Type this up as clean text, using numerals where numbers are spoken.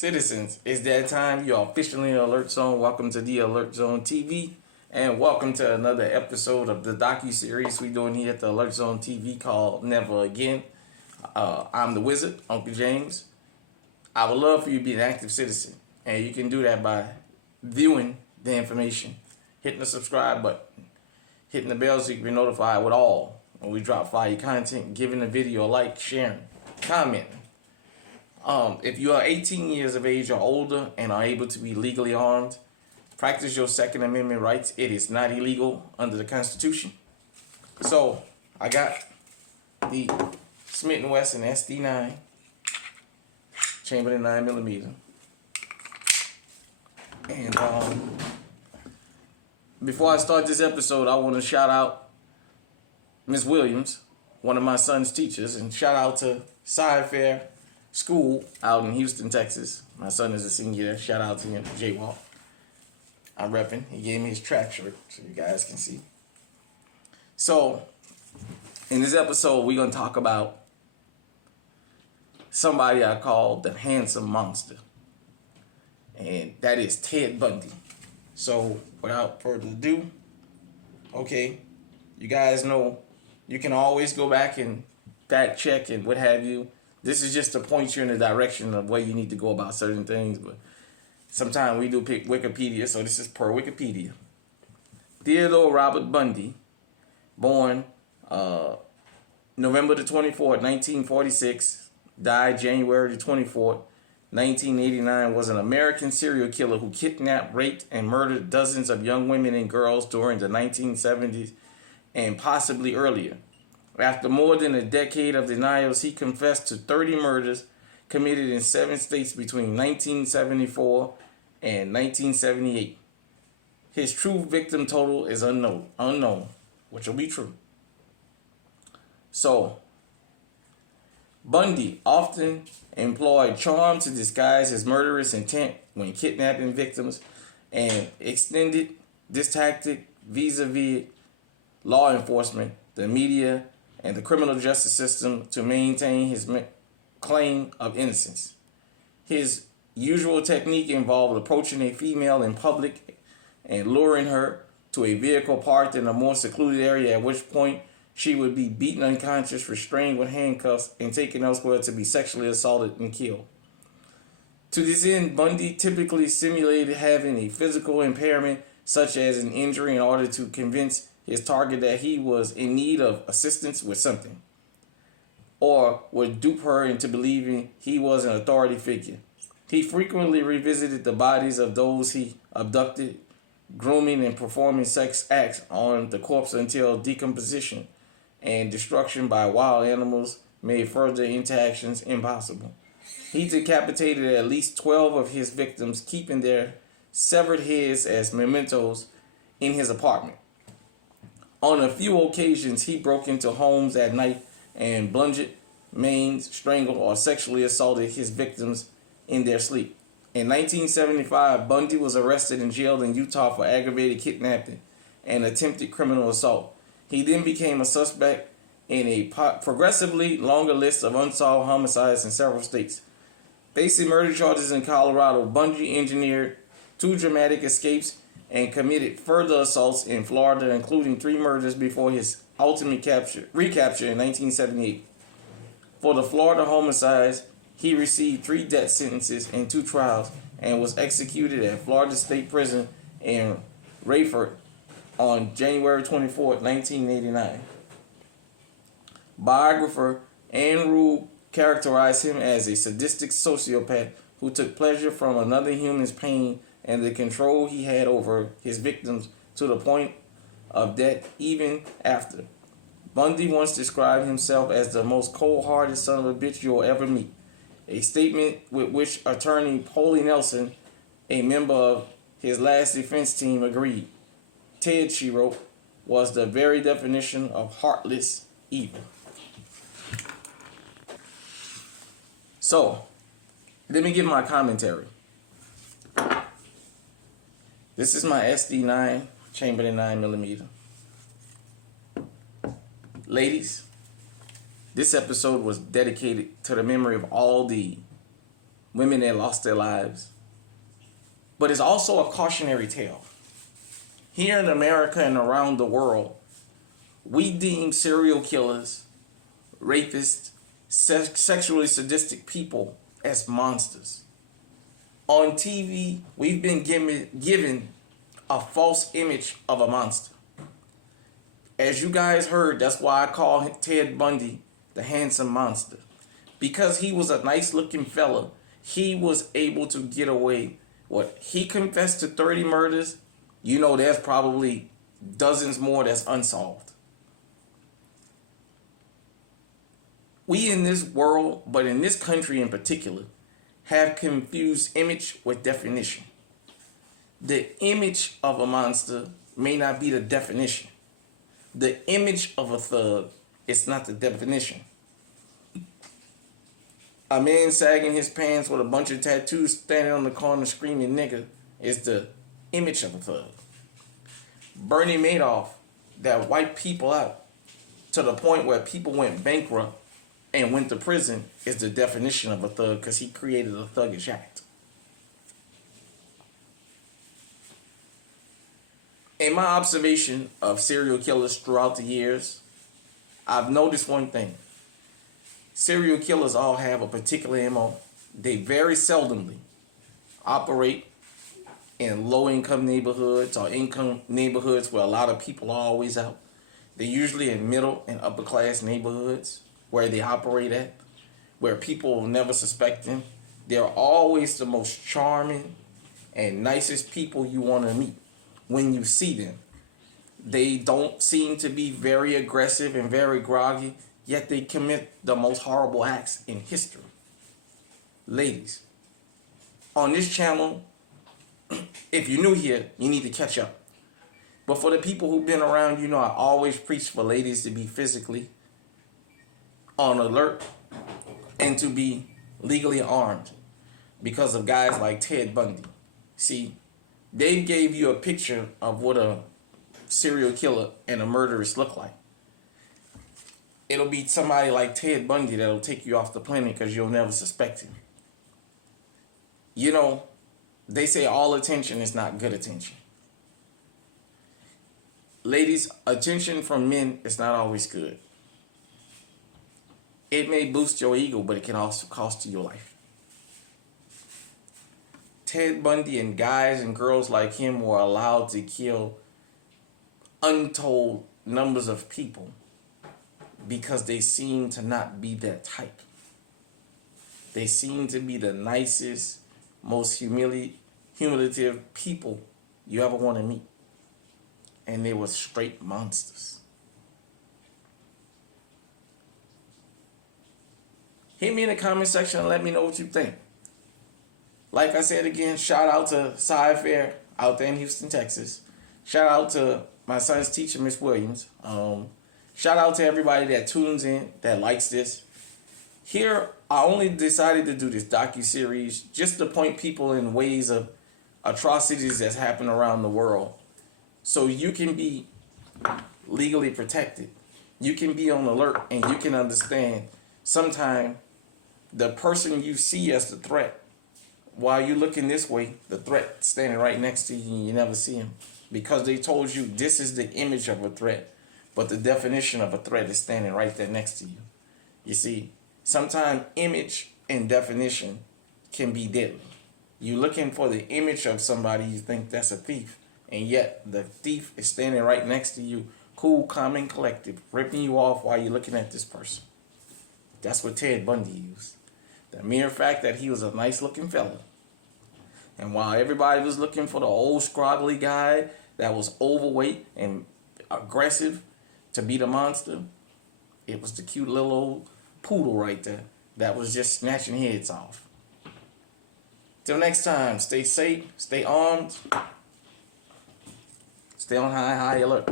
Citizens, it's that time. You're officially in Alert Zone. Welcome to the Alert Zone TV, and welcome to another episode of the docu-series we're doing here at the Alert Zone TV called Never Again. I'm the Wizard, Uncle James. I would love for you to be an active citizen, and you can do that by viewing the information, hitting the subscribe button, hitting the bell so you can be notified with all when we drop fire content, giving the video a like, sharing, commenting. If you are 18 years of age or older and are able to be legally armed, practice your Second Amendment rights. It is not illegal under the Constitution. So, I got the Smith & Wesson SD9 Chamberlain 9mm. And before I start this episode, I want to shout out Ms. Williams, one of my son's teachers, and shout out to Sci-Fair School out in Houston, Texas. My son is a senior there. Shout out to him, J-Walk. I'm repping. He gave me his track shirt so you guys can see. So, in this episode, we're going to talk about somebody I call the handsome monster. And that is Ted Bundy. So, without further ado, okay, you guys know you can always go back and fact check and what have you. This is just to point you in the direction of where you need to go about certain things, but sometimes we do pick Wikipedia, so this is per Wikipedia. Theodore Robert Bundy, born November the 24th, 1946, died January the 24th, 1989, was an American serial killer who kidnapped, raped, and murdered dozens of young women and girls during the 1970s and possibly earlier. After more than a decade of denials, he confessed to 30 murders committed in 7 states between 1974 and 1978. His true victim total is unknown, which will be true. So, Bundy often employed charm to disguise his murderous intent when kidnapping victims and extended this tactic vis-a-vis law enforcement, the media, and the criminal justice system to maintain his claim of innocence. His usual technique involved approaching a female in public and luring her to a vehicle parked in a more secluded area, at which point she would be beaten unconscious, restrained with handcuffs, and taken elsewhere to be sexually assaulted and killed. To this end, Bundy typically simulated having a physical impairment, such as an injury, in order to convince his target that he was in need of assistance with something, or would dupe her into believing he was an authority figure. He frequently revisited the bodies of those he abducted, grooming and performing sex acts on the corpse until decomposition and destruction by wild animals made further interactions impossible. He decapitated at least 12 of his victims, keeping their severed heads as mementos in his apartment. On a few occasions, he broke into homes at night and bludgeoned, maimed, strangled, or sexually assaulted his victims in their sleep. In 1975, Bundy was arrested and jailed in Utah for aggravated kidnapping and attempted criminal assault. He then became a suspect in a progressively longer list of unsolved homicides in several states. Facing murder charges in Colorado, Bundy engineered 2 dramatic escapes and committed further assaults in Florida, including 3 murders before his ultimate recapture in 1978. For the Florida homicides, he received 3 death sentences and 2 trials and was executed at Florida State Prison in Rayford on January 24, 1989. Biographer Ann Rule characterized him as a sadistic sociopath who took pleasure from another human's pain and the control he had over his victims to the point of death even after. Bundy once described himself as the most cold-hearted son of a bitch you'll ever meet, a statement with which attorney Polly Nelson, a member of his last defense team, agreed. Ted, she wrote, was the very definition of heartless evil. So, let me give my commentary. This is my SD9 Chamberlain 9mm. Ladies, this episode was dedicated to the memory of all the women that lost their lives. But it's also a cautionary tale. Here in America and around the world, we deem serial killers, rapists, sexually sadistic people as monsters. On TV, we've been given a false image of a monster. As you guys heard, that's why I call Ted Bundy the handsome monster. Because he was a nice looking fella, he was able to get away. What? He confessed to 30 murders. You know there's probably dozens more that's unsolved. We in this world, but in this country in particular, have confused image with definition. The image of a monster may not be the definition. The image of a thug is not the definition. A man sagging his pants with a bunch of tattoos standing on the corner screaming nigga is the image of a thug. Bernie Madoff that wiped people out to the point where people went bankrupt and went to prison is the definition of a thug because he created a thuggish act. In my observation of serial killers throughout the years, I've noticed one thing. Serial killers all have a particular MO. They very seldomly operate in low-income neighborhoods or income neighborhoods where a lot of people are always out. They're usually in middle and upper-class neighborhoods where they operate at, where people will never suspect them. They're always the most charming and nicest people you want to meet when you see them. They don't seem to be very aggressive and very groggy, yet they commit the most horrible acts in history. Ladies, on this channel, if you're new here, you need to catch up. But for the people who've been around, you know I always preach for ladies to be physically on alert and to be legally armed because of guys like Ted Bundy. See, they gave you a picture of what a serial killer and a murderess look like. It'll be somebody like Ted Bundy that'll take you off the planet because you'll never suspect him. You know, they say all attention is not good attention. Ladies, attention from men is not always good. It may boost your ego, but it can also cost you your life. Ted Bundy and guys and girls like him were allowed to kill untold numbers of people because they seem to not be that type. They seem to be the nicest, most humiliative people you ever want to meet. And they were straight monsters. Hit me in the comment section and let me know what you think. Like I said again, shout out to Sci Fair out there in Houston, Texas. Shout out to my son's teacher, Miss Williams. Shout out to everybody that tunes in, that likes this. Here, I only decided to do this docu-series just to point people in ways of atrocities that's happened around the world. So you can be legally protected. You can be on alert and you can understand sometimes the person you see as the threat, while you're looking this way, the threat standing right next to you and you never see him. Because they told you this is the image of a threat, but the definition of a threat is standing right there next to you. You see, sometimes image and definition can be deadly. You're looking for the image of somebody you think that's a thief, and yet the thief is standing right next to you, cool, calm, and collected, ripping you off while you're looking at this person. That's what Ted Bundy used. The mere fact that he was a nice-looking fella. And while everybody was looking for the old scroggly guy that was overweight and aggressive to be the monster, it was the cute little old poodle right there that was just snatching heads off. Till next time, stay safe, stay armed, stay on high alert.